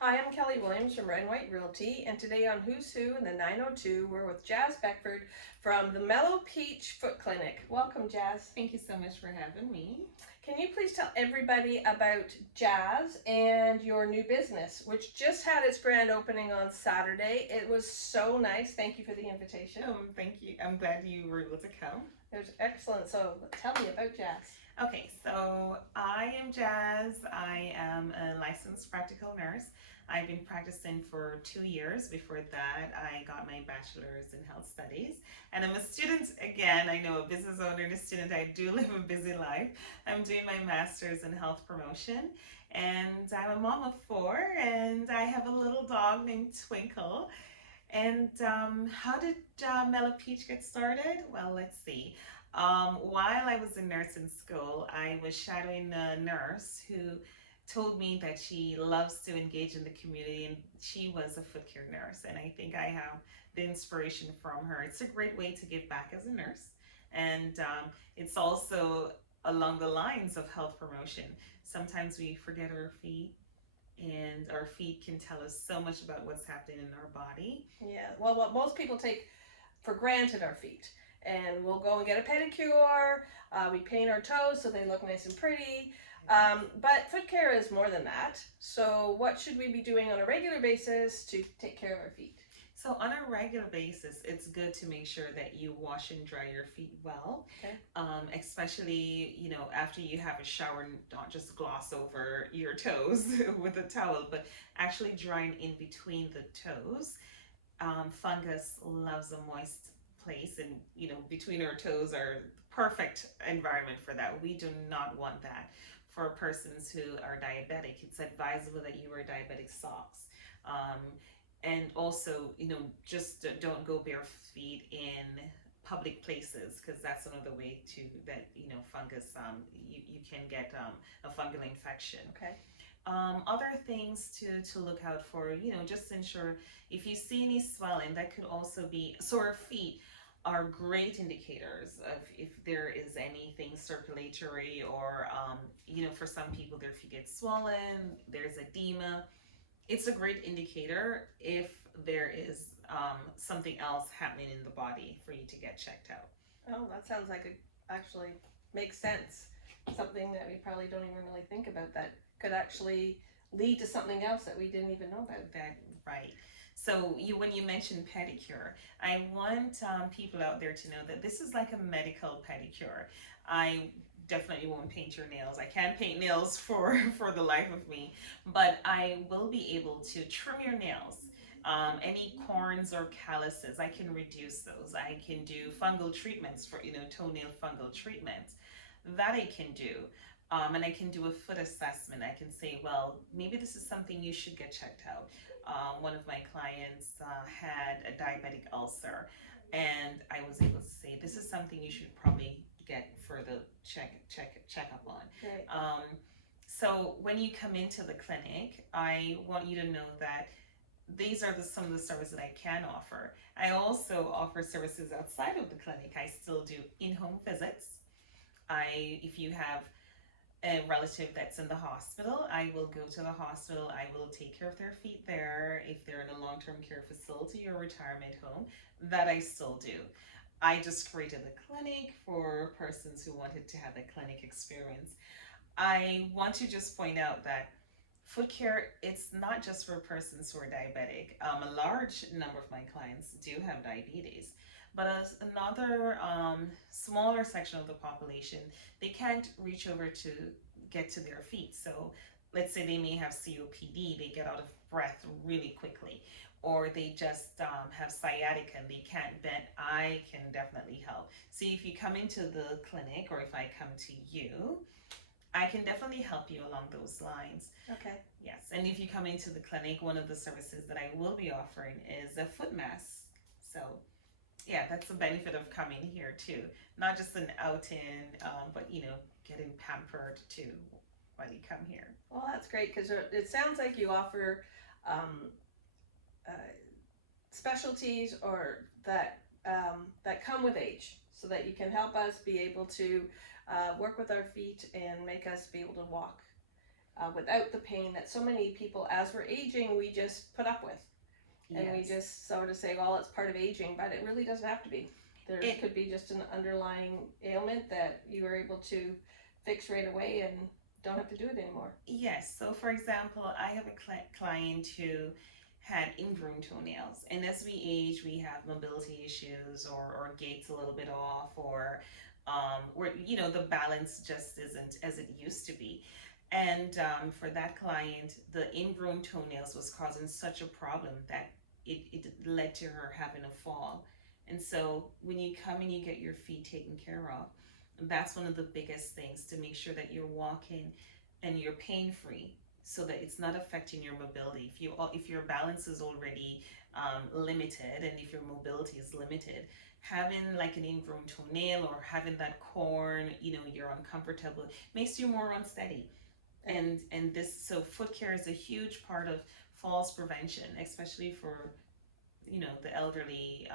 Hi, I'm Kelly Williams from Red and White Realty, and today on Who's Who in the 902, we're with Jazz Bedford from the Mellow Peach Foot Clinic. Welcome, Jazz. Thank you so much for having me. Can you please tell everybody about Jazz and your new business, which just had its grand opening on Saturday? It was so nice. Thank you for the invitation. Thank you. I'm glad you were able to come. It was excellent. So tell me about Jazz. Okay, so I am Jazz. I am a licensed practical nurse. I've been practicing for 2 years. Before that, I got my bachelor's in health studies. And I'm a student again. I know a business owner and a student. I do live a busy life. I'm doing my master's in health promotion. And I'm a mom of 4, and I have a little dog named Twinkle. And how did Mellow Peach get started? Well, let's see. While I was in nursing school, I was shadowing a nurse who told me that she loves to engage in the community, and she was a foot care nurse. And I think I have the inspiration from her. It's a great way to give back as a nurse, and it's also along the lines of health promotion. Sometimes we forget our feet, and our feet can tell us so much about what's happening in our body. Yeah, well, what most people take for granted are feet. And we'll go and get a pedicure. We paint our toes so they look nice and pretty. But foot care is more than that. So, what should we be doing on a regular basis to take care of our feet? So on a regular basis, it's good to make sure that you wash and dry your feet well. Okay. Especially, after you have a shower, not just gloss over your toes with a towel, but actually drying in between the toes. Fungus loves a moist place, and between our toes are the perfect environment for that. We do not want that. For persons who are diabetic, it's advisable that you wear diabetic socks. And also, just don't go bare feet in public places, because that's another way to that fungus, you can get a fungal infection. Okay. Other things to look out for, just ensure if you see any swelling, that could also be sore feet are great indicators of if there is anything circulatory, or for some people their feet get swollen, there's edema. It's a great indicator if there is something else happening in the body for you to get checked out. Oh, that sounds like it actually makes sense. Something that we probably don't even really think about that could actually lead to something else that we didn't even know about. That right. So when you mentioned pedicure, I want people out there to know that this is like a medical pedicure. I definitely won't paint your nails. I can't paint nails for the life of me, but I will be able to trim your nails. Any corns or calluses, I can reduce those. I can do fungal treatments for toenail fungal treatments. That I can do. And I can do a foot assessment. I can say, well, maybe this is something you should get checked out. One of my clients had a diabetic ulcer, and I was able to say, this is something you should probably get further checkup on. Right. So when you come into the clinic, I want you to know that these are some of the services that I can offer. I also offer services outside of the clinic. I still do in-home visits. If you have a relative that's in the hospital, I will go to the hospital. I will take care of their feet there. If they're in a long-term care facility or retirement home, that I still do. I just created a clinic for persons who wanted to have a clinic experience. I want to just point out that foot care, it's not just for persons who are diabetic. A large number of my clients do have diabetes, but as another smaller section of the population, they can't reach over to get to their feet. So let's say they may have COPD, they get out of breath really quickly, or they just have sciatica and they can't bend. I can definitely help. See, if you come into the clinic, or if I come to you, I can definitely help you along those lines. Okay. Yes, and if you come into the clinic, one of the services that I will be offering is a foot mask. So yeah, that's the benefit of coming here too. Not just an outing, but getting pampered too while you come here. Well, that's great, because it sounds like you offer uh, specialties or that come with age, so that you can help us be able to work with our feet and make us be able to walk without the pain that so many people, as we're aging, we just put up with. And we Yes. just sort of say, well, it's part of aging, but it really doesn't have to be. There It- could be just an underlying ailment that you were able to fix right away and don't have to do it anymore. Yes. So, for example, I have a client who had ingrown toenails, and as we age, we have mobility issues, or gait's a little bit off, or the balance just isn't as it used to be. And for that client, the ingrown toenails was causing such a problem that it led to her having a fall. And so when you come and you get your feet taken care of, that's one of the biggest things, to make sure that you're walking and you're pain free, so that it's not affecting your mobility. If your balance is already limited, and if your mobility is limited, having like an ingrown toenail or having that corn, you're uncomfortable, makes you more unsteady. And this, so foot care is a huge part of falls prevention, especially for the elderly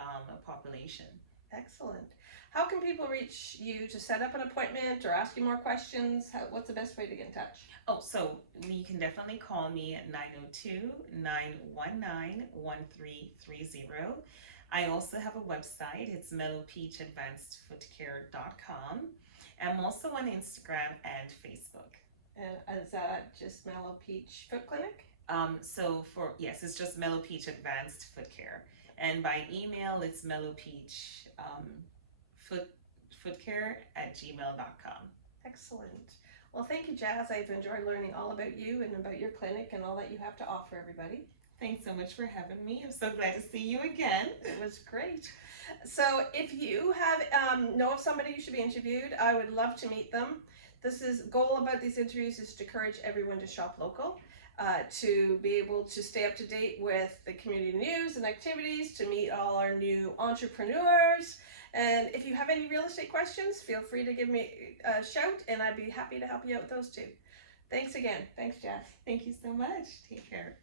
population. Excellent. How can people reach you to set up an appointment or ask you more questions? What's the best way to get in touch? Oh, so you can definitely call me at 902-919-1330. I also have a website. It's mellowpeachfootcare.com. I'm also on Instagram and Facebook. And is that just Mellow Peach Foot Clinic? Yes, it's just Mellow Peach Advanced Foot Care. And by email, it's mellowpeachfootcare@gmail.com. Excellent. Well, thank you, Jazz. I've enjoyed learning all about you and about your clinic and all that you have to offer everybody. Thanks so much for having me. I'm so glad to see you again. It was great. So if you have know of somebody who should be interviewed, I would love to meet them. Goal about these interviews is to encourage everyone to shop local, to be able to stay up to date with the community news and activities, to meet all our new entrepreneurs. And if you have any real estate questions, feel free to give me a shout, and I'd be happy to help you out with those too. Thanks again. Thanks, Jazz. Thank you so much. Take care.